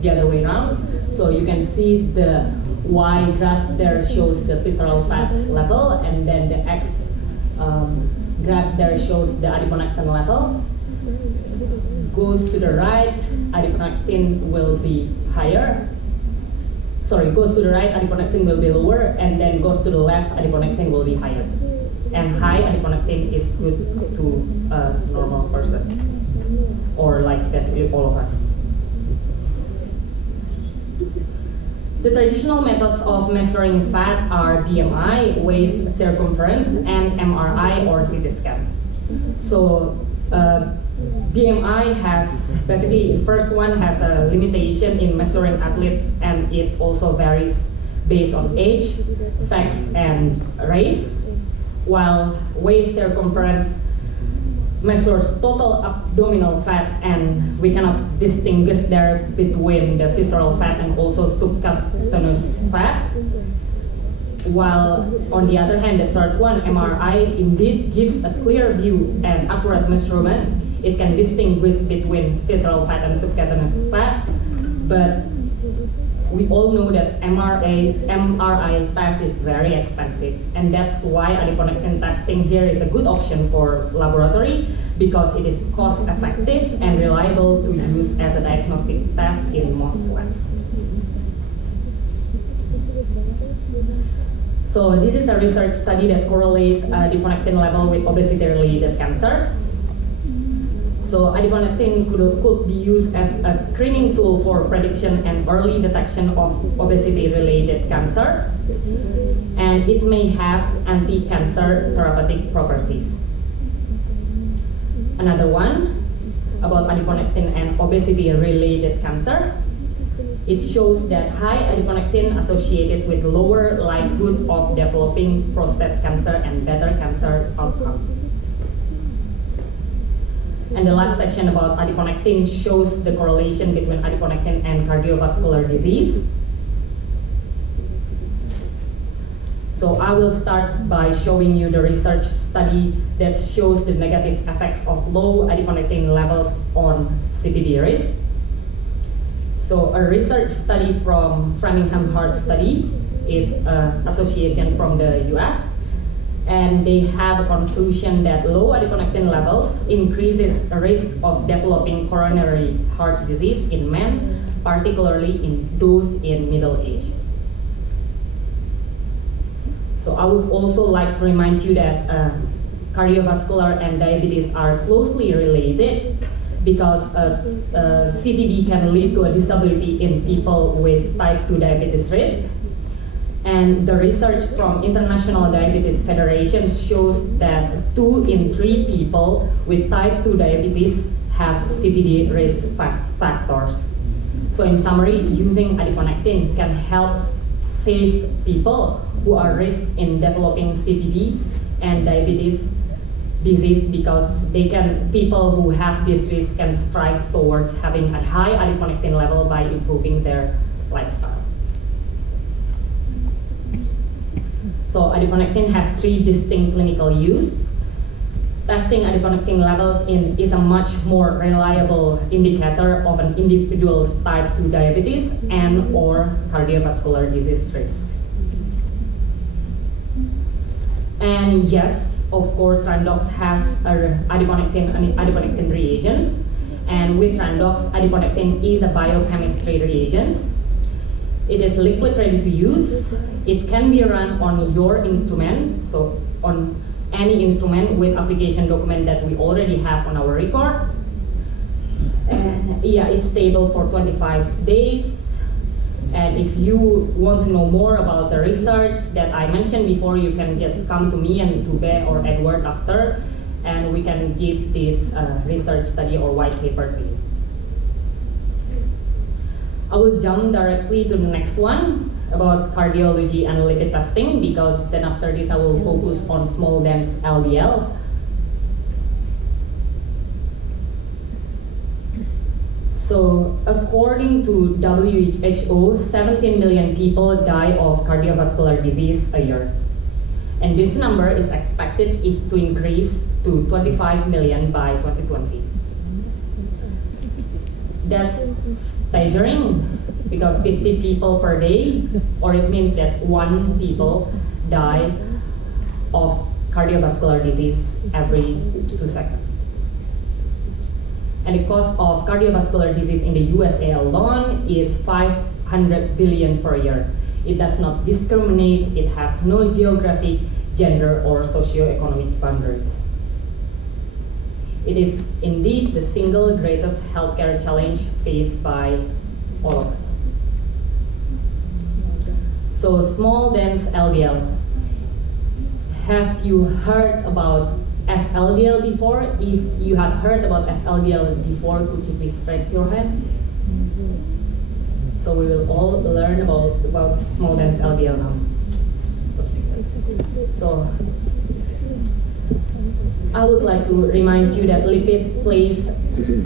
the other way around. So you can see the Y graph there shows the visceral fat level, and then the X graph there shows the adiponectin level. Goes to the right, adiponectin will be higher. Sorry, goes to the right, adiponectin will be lower, and then goes to the left, adiponectin will be higher. And high adiponectin is good to a normal person, or like basically all of us. The traditional methods of measuring fat are BMI, waist circumference, and MRI or CT scan. So BMI has basically, the first one has a limitation in measuring athletes, and it also varies based on age, sex, and race, while waist circumference measures total abdominal fat, and we cannot distinguish there between the visceral fat and also subcutaneous fat. While on the other hand, the third one, MRI, indeed gives a clear view and accurate measurement. It can distinguish between visceral fat and subcutaneous fat, but we all know that MRI test is very expensive, and that's why adiponectin testing here is a good option for laboratory, because it is cost effective and reliable to use as a diagnostic test in most labs. So this is a research study that correlates adiponectin level with obesity-related cancers. So adiponectin could be used as a screening tool for prediction and early detection of obesity-related cancer, and it may have anti-cancer therapeutic properties. Another one about adiponectin and obesity-related cancer. It shows that high adiponectin associated with lower likelihood of developing prostate cancer and better cancer outcome. And the last section about adiponectin shows the correlation between adiponectin and cardiovascular disease. So I will start by showing you the research study that shows the negative effects of low adiponectin levels on CVD risk. So a research study from Framingham Heart Study, it's an association from the US, and they have a conclusion that low adiponectin levels increases the risk of developing coronary heart disease in men, particularly in those in middle age. So I would also like to remind you that cardiovascular and diabetes are closely related, because CVD can lead to a disability in people with type 2 diabetes risk. And the research from International Diabetes Federation shows that 2 in 3 people with type 2 diabetes have CVD risk factors. So in summary, using adiponectin can help save people who are at risk in developing CVD and diabetes disease, because people who have this risk can strive towards having a high adiponectin level by improving their lifestyle. So adiponectin has 3 distinct clinical use. Testing adiponectin levels is a much more reliable indicator of an individual's type 2 diabetes and or cardiovascular disease risk. And yes, of course, Randox has adiponectin reagents, and with Randox, adiponectin is a biochemistry reagent. It is liquid ready to use. It can be run on your instrument, so on any instrument with application document that we already have on our record. And yeah, it's stable for 25 days. And if you want to know more about the research that I mentioned before, you can just come to me and to Be or Edward after, and we can give this research study or white paper to you. I will jump directly to the next one about cardiology and lipid testing, because then after this I will focus on small dense LDL. So according to WHO, 17 million people die of cardiovascular disease a year. And this number is expected to increase to 25 million by 2020. That's staggering, because 50 people per day, or it means that 1 people die of cardiovascular disease every 2 seconds. And the cost of cardiovascular disease in the USA alone is 500 billion per year. It does not discriminate, it has no geographic, gender, or socioeconomic boundaries. It is indeed the single greatest healthcare challenge faced by all of us. So, small dense LDL. Have you heard about SLDL before? If you have heard about SLDL before, could you please raise your hand? So we will all learn about small dense LDL now. So I would like to remind you that lipid plays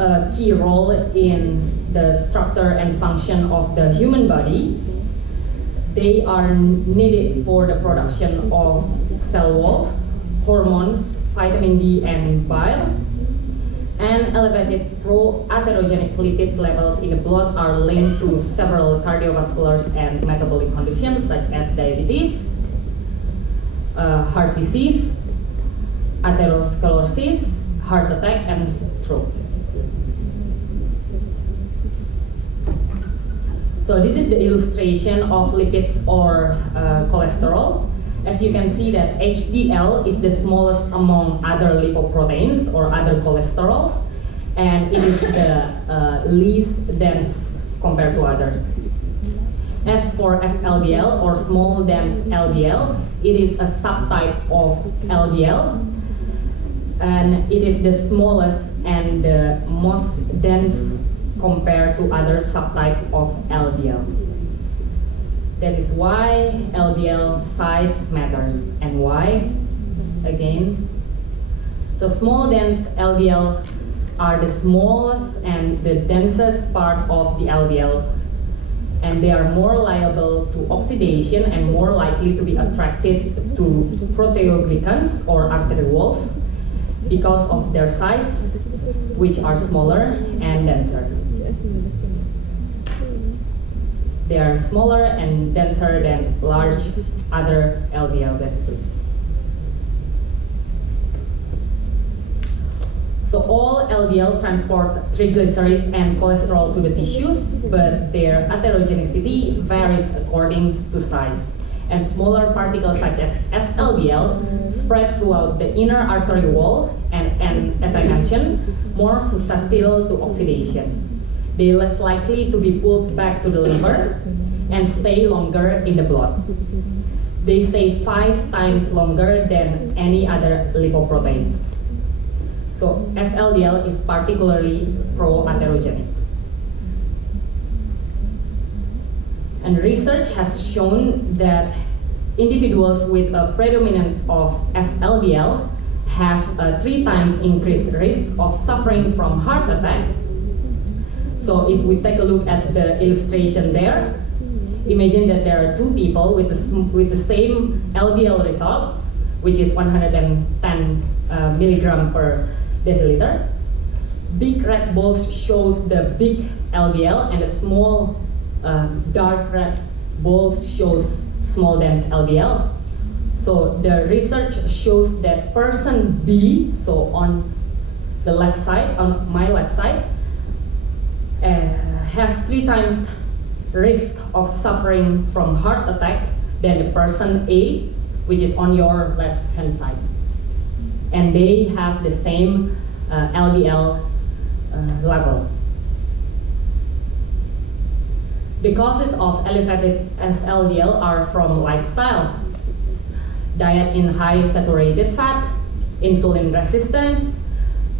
a key role in the structure and function of the human body. They are needed for the production of cell walls, hormones, vitamin D, and bile. And elevated pro-atherogenic lipid levels in the blood are linked to several cardiovascular and metabolic conditions such as diabetes, heart disease, atherosclerosis, heart attack, and stroke. So this is the illustration of lipids or cholesterol. As you can see that HDL is the smallest among other lipoproteins or other cholesterols, and it is the least dense compared to others. As for SLDL or small dense LDL, it is a subtype of LDL, and it is the smallest and the most dense compared to other subtype of LDL. That is why LDL size matters. And why? Again, so small dense LDL are the smallest and the densest part of the LDL, and they are more liable to oxidation and more likely to be attracted to proteoglycans or artery walls because of their size, which are smaller and denser. They are smaller and denser than large other LDL basically. So all LDL transport triglycerides and cholesterol to the tissues, but their atterogenicity varies according to size. And smaller particles such as SLDL spread throughout the inner artery wall and as I mentioned, more susceptible to oxidation. They are less likely to be pulled back to the liver and stay longer in the blood. They stay 5 times longer than any other lipoproteins. So SLDL is particularly pro-atherogenic. And research has shown that individuals with a predominance of SLDL have a 3 times increased risk of suffering from heart attack. So if we take a look at the illustration there, imagine that there are 2 people with the same LDL results, which is 110 milligram per deciliter. Big red balls shows the big LDL, and the small dark red balls shows small dense LDL. So the research shows that person B, so on the left side, on my left side, has 3 times risk of suffering from heart attack than the person A, which is on your left hand side. And they have the same LDL level. The causes of elevated SLDL are from lifestyle, diet in high saturated fat, insulin resistance,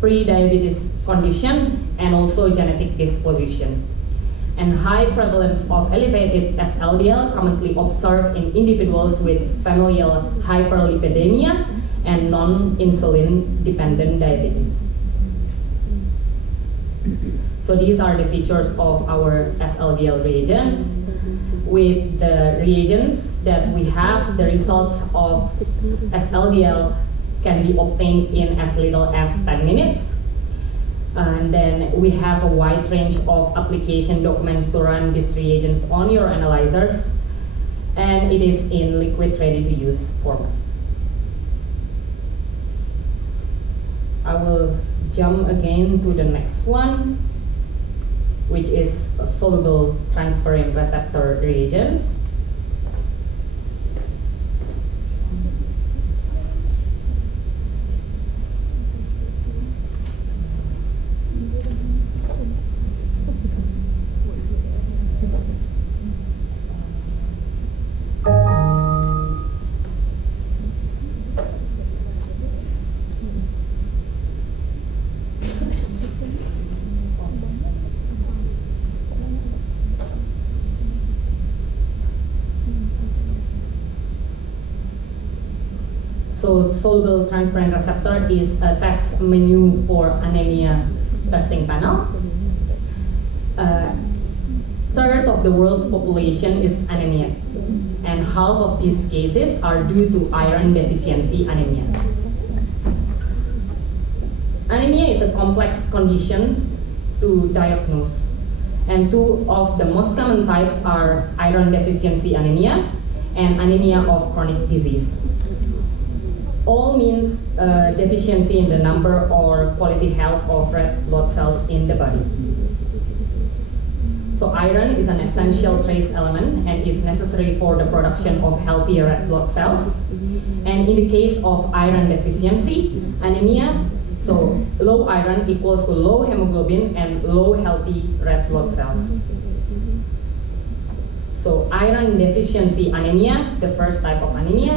pre-diabetes condition, and also genetic disposition. And high prevalence of elevated SLDL commonly observed in individuals with familial hyperlipidemia and non-insulin dependent diabetes. So these are the features of our SLDL reagents. With the reagents that we have, the results of SLDL can be obtained in as little as 10 minutes. And then we have a wide range of application documents to run these reagents on your analyzers, and it is in liquid ready-to-use format. I will jump again to the next one, which is soluble transferrin receptor reagents. So soluble transferrin receptor is a test menu for anemia testing panel. Third of the world's population is anemic, and half of these cases are due to iron deficiency anemia. Anemia is a complex condition to diagnose, and two of the most common types are iron deficiency anemia and anemia of chronic disease. All means deficiency in the number or quality health of red blood cells in the body. So iron is an essential trace element and is necessary for the production of healthy red blood cells. And in the case of iron deficiency anemia, so low iron equals to low hemoglobin and low healthy red blood cells. So iron deficiency anemia, the first type of anemia,